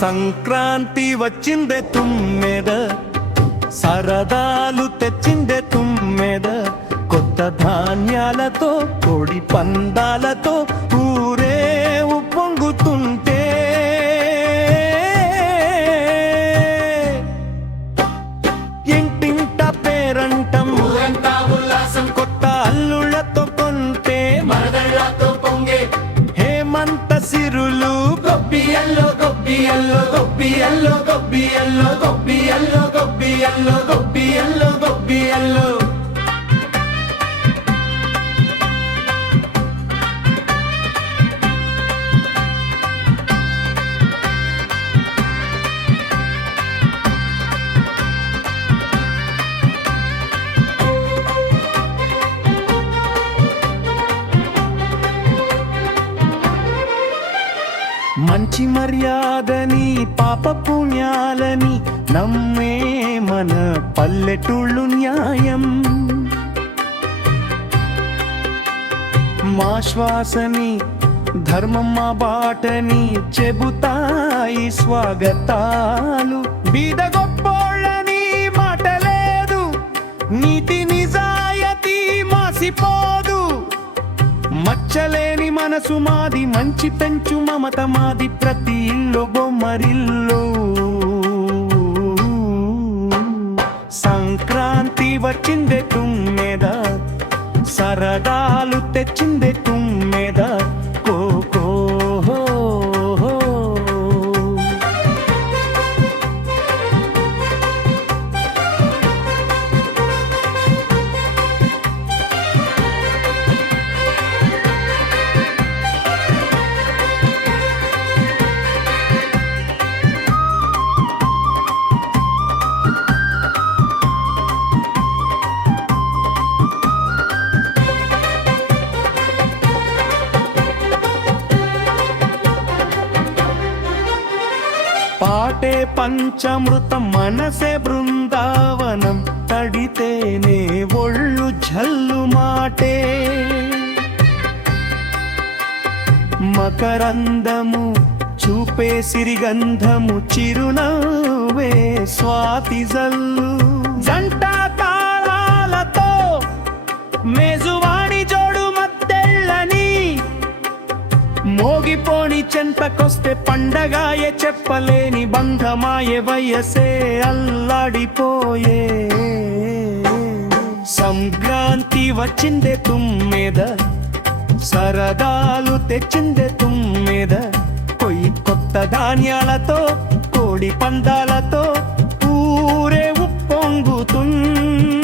సంక్రాంతి వచ్చిందే తుమ్మెద, సరదాలు తెచ్చిందే తుమ్మెద. కొత్త ధాన్యాలతో కోడి పందాలతో ఊరే ఉప్పొంగుతుంటే ఇంటింట పేరంటం ఉల్లాసం. కొత్త అల్లుళ్ళతో కొంటే మరదళ్ళతో పొంగే హేమంత సిరులు. గొబ్బియల్లో గొబ్బియల్లో గొబ్బియల్లో గొబ్బియల్లో గొబ్బియల్లో గొబ్బియల్లో గొబ్బియల్లో గొబ్బియల్లో. మంచి మర్యాదని పాప పుణ్యాలని నమ్మే మన పల్లెటూళ్ళు న్యాయం. మా శ్వాసని ధర్మం మా బాటని చెబుతాయి స్వాగతాలు. బీద గొప్పోళ్ళని మాట లేదు, నీతి నిజాయతీ మాసిపోదు. మచ్చలేని మనసు మాది, మంచి పెంచు మమత మాది. ప్రతి ఇల్లు బొమ్మరిల్లు. సంక్రాంతి వచ్చిందే తుమ్మెద, సరదాలు తెచ్చిందే తుమ్మెద. కోకో పాటే పంచామృతం, మనసే బృందావనం. తడితేనే ఒళ్ళు జల్లు మాటే మకరందము చూపే సిరిగంధము. చిరునవ్వే స్వాతి జల్లు. జంట తాళాలతో మేజువాణి జోడు మద్దెళ్ళని మోగిపోని చెంతకొస్తే పండగాయే. చెప్పలేని బంధమాయే, వయసే అల్లాడిపోయే. సంక్రాంతి వచ్చిందే తుమ్మెద, సరదాలు తెచ్చిందే తుమ్మెద. కొత్త ధాన్యాలతో కోడి పందాలతో ఊరే ఉప్పొంగుతుంది.